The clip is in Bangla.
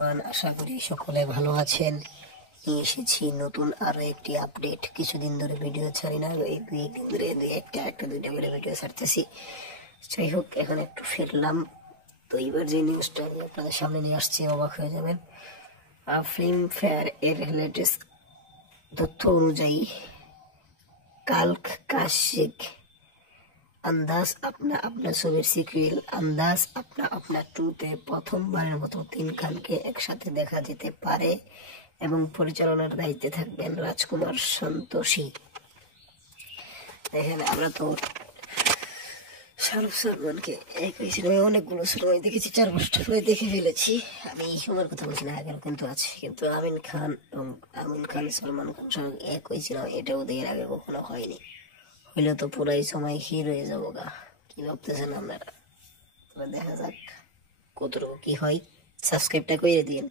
আশা করি সকলে ভালো আছেন। নিয়ে এসেছি নতুন আরো একটি আপডেট। কিছুদিন ধরে ভিডিও ছাড়ি না, এই দুই একদিন ধরে একটা দুইটা করে ভিডিও ছাড়তেছি। যাই হোক, এখন একটু ফিরলাম। তো এবার যে নিউজটা আমি আপনাদের সামনে নিয়ে আসছি, অবাক হয়ে যাবেন। ফিল্ম ফেয়ার এর লেটেস্ট তথ্য অনুযায়ী কাল্ক কাশিক আন্দাজ আপনা আপনা ছবির সিকুয়েল আন্দাজ আপনা আপনা 2-তে প্রথমবারের মতো 3 খানকে একসাথে দেখা যেতে পারে এবং পরিচালনার দায়িত্বে থাকবেন রাজকুমার সন্তোষী। দেখেন, আমরা তো শাহরুখ সালমানকে একই সিনেমায় অনেকগুলো সিনেমায় দেখেছি, 4-5টা করে দেখে ফেলেছি। আমি এই সময়ের কথা বলছি না, আগের কিন্তু আছে। কিন্তু আমিন খান এবং আমিন খান সালমান খান সঙ্গে একই সিনেমা, এটাও এর আগে কখনো হয়নি। হইলে তো পুরাই সময় হির হয়ে যাবো গা। কি ভাবতেছেন আপনারা? তবে দেখা যাক কতটুকু কি হয়। সাবস্ক্রাইবটা করে দিন।